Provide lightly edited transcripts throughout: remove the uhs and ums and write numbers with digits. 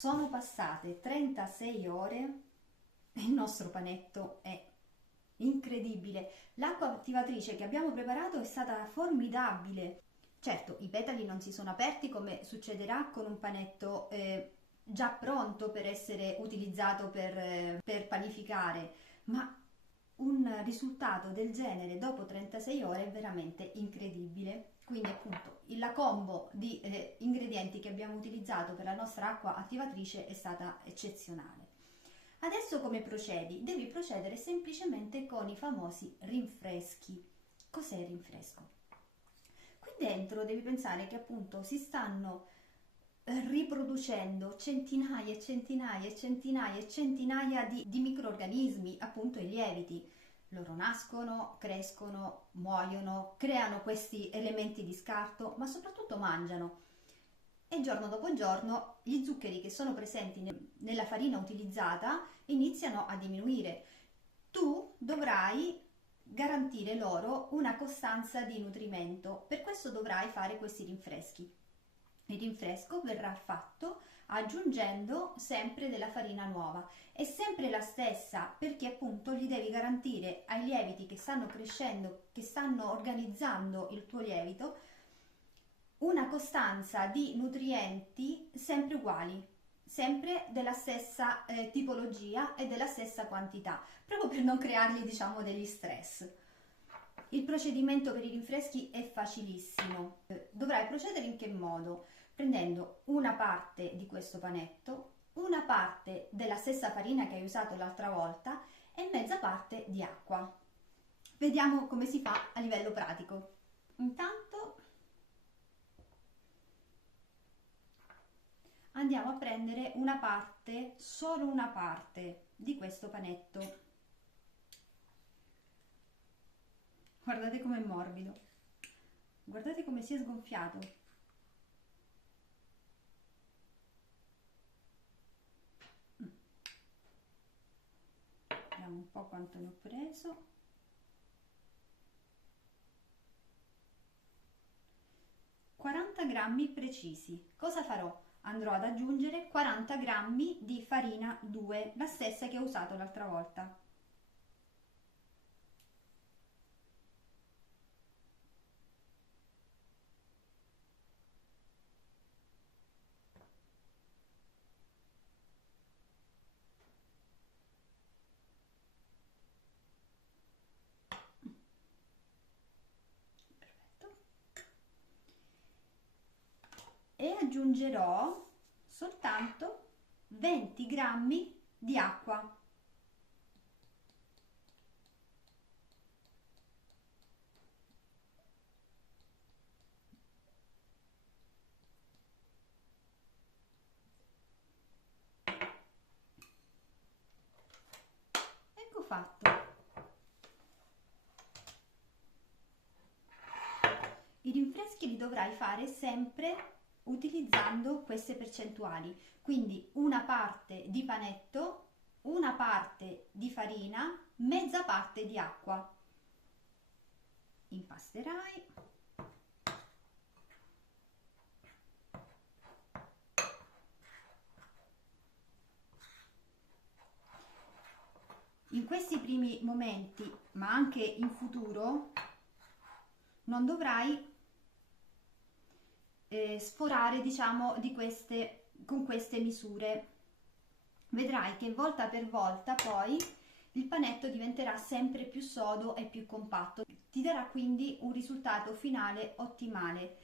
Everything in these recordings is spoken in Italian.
Sono passate 36 ore e il nostro panetto è incredibile. L'acqua attivatrice che abbiamo preparato è stata formidabile. Certo, i petali non si sono aperti come succederà con un panetto già pronto per essere utilizzato per panificare, ma un risultato del genere dopo 36 ore è veramente incredibile. Quindi appunto la combo di ingredienti che abbiamo utilizzato per la nostra acqua attivatrice è stata eccezionale. Adesso come procedi? Devi procedere semplicemente con i famosi rinfreschi. Cos'è il rinfresco? Qui dentro devi pensare che appunto si stanno riproducendo centinaia e centinaia e centinaia e centinaia di microrganismi, appunto i lieviti. Loro nascono, crescono, muoiono, creano questi elementi di scarto, ma soprattutto mangiano. E giorno dopo giorno gli zuccheri che sono presenti nella farina utilizzata iniziano a diminuire. Tu dovrai garantire loro una costanza di nutrimento, per questo dovrai fare questi rinfreschi. Il rinfresco verrà fatto aggiungendo sempre della farina nuova. È sempre la stessa perché appunto gli devi garantire ai lieviti che stanno crescendo, che stanno organizzando il tuo lievito, una costanza di nutrienti sempre uguali, sempre della stessa tipologia e della stessa quantità, proprio per non creargli, diciamo, degli stress. Il procedimento per i rinfreschi è facilissimo. Dovrai procedere in che modo? Prendendo una parte di questo panetto, una parte della stessa farina che hai usato l'altra volta e mezza parte di acqua. Vediamo come si fa a livello pratico. Intanto andiamo a prendere una parte, solo una parte di questo panetto. Guardate com'è morbido, guardate come si è sgonfiato. Vediamo un po' quanto ne ho preso. 40 grammi precisi. Cosa farò? Andrò ad aggiungere 40 grammi di farina 2, la stessa che ho usato l'altra volta. Perfetto. E aggiungerò soltanto 20 grammi di acqua. Ecco fatto. I rinfreschi li dovrai fare sempre utilizzando queste percentuali, quindi una parte di panetto, una parte di farina, mezza parte di acqua. Impasterai. In questi primi momenti, ma anche in futuro, non dovrai sforare, diciamo, con queste misure. Vedrai che volta per volta poi il panetto diventerà sempre più sodo e più compatto. Ti darà quindi un risultato finale ottimale.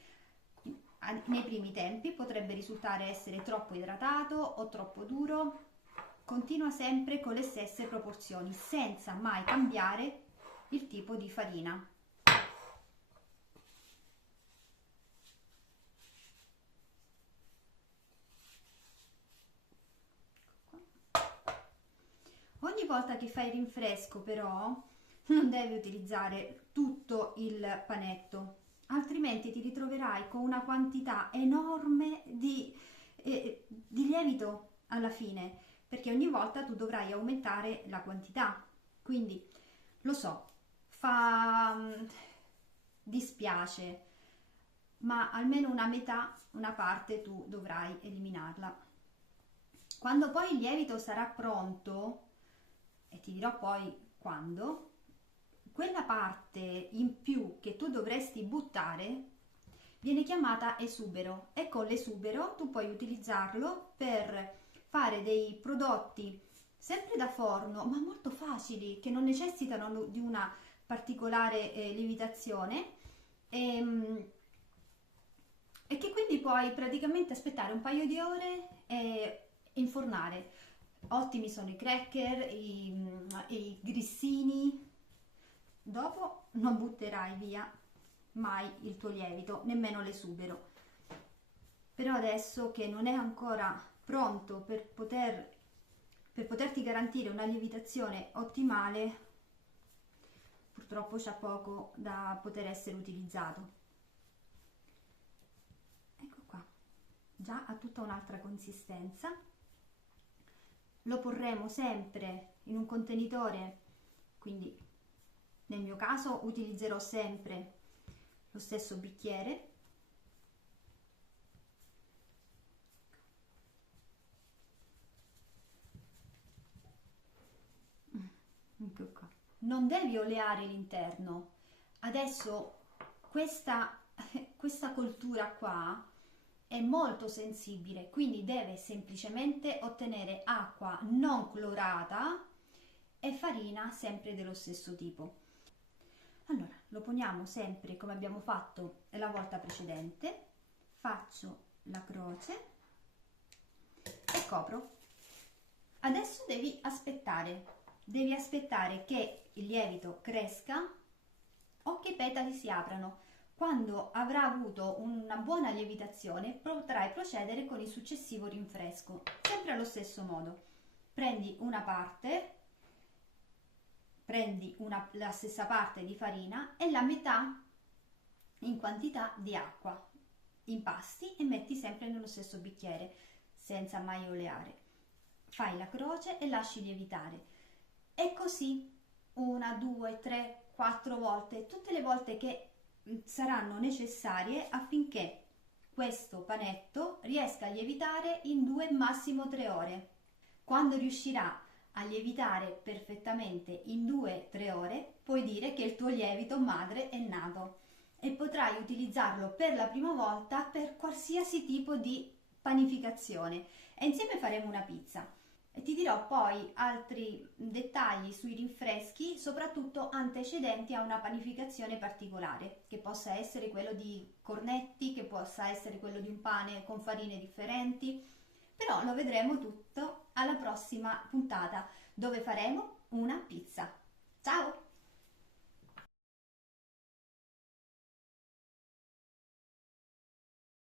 Nei primi tempi potrebbe risultare essere troppo idratato o troppo duro. Continua sempre con le stesse proporzioni, senza mai cambiare il tipo di farina. Ogni volta che fai il rinfresco però non devi utilizzare tutto il panetto, altrimenti ti ritroverai con una quantità enorme di lievito alla fine, perché ogni volta tu dovrai aumentare la quantità. Quindi lo so, dispiace, ma almeno una metà, una parte tu dovrai eliminarla. Quando poi il lievito sarà pronto, e ti dirò poi quando, quella parte in più che tu dovresti buttare viene chiamata esubero, e con l'esubero tu puoi utilizzarlo per fare dei prodotti sempre da forno, ma molto facili, che non necessitano di una particolare lievitazione, e, e che quindi puoi praticamente aspettare un paio di ore e infornare. Ottimi sono i cracker, i grissini. Dopo non butterai via mai il tuo lievito, nemmeno l'esubero. Però adesso che non è ancora pronto per poterti garantire una lievitazione ottimale, purtroppo c'è poco da poter essere utilizzato. Ecco qua, già ha tutta un'altra consistenza. Lo porremo sempre in un contenitore, quindi nel mio caso utilizzerò sempre lo stesso bicchiere. Ecco qua. Non devi oleare l'interno. Adesso questa coltura qua è molto sensibile, quindi deve semplicemente ottenere acqua non clorata e farina sempre dello stesso tipo. Allora, lo poniamo sempre come abbiamo fatto la volta precedente, faccio la croce e copro. Adesso devi aspettare che il lievito cresca o che i petali si aprano. Quando avrà avuto una buona lievitazione potrai procedere con il successivo rinfresco, sempre allo stesso modo. Prendi una parte, la stessa parte di farina e la metà in quantità di acqua, impasti e metti sempre nello stesso bicchiere senza mai oleare. Fai la croce e lasci lievitare, e così 1, 2, 3, 4 volte, tutte le volte che saranno necessarie affinché questo panetto riesca a lievitare in 2, massimo 3 ore. Quando riuscirà a lievitare perfettamente in 2-3 ore, puoi dire che il tuo lievito madre è nato e potrai utilizzarlo per la prima volta per qualsiasi tipo di panificazione, e insieme faremo una pizza. E ti dirò poi altri dettagli sui rinfreschi, soprattutto antecedenti a una panificazione particolare, che possa essere quello di cornetti, che possa essere quello di un pane con farine differenti. Però lo vedremo tutto alla prossima puntata, dove faremo una pizza. Ciao!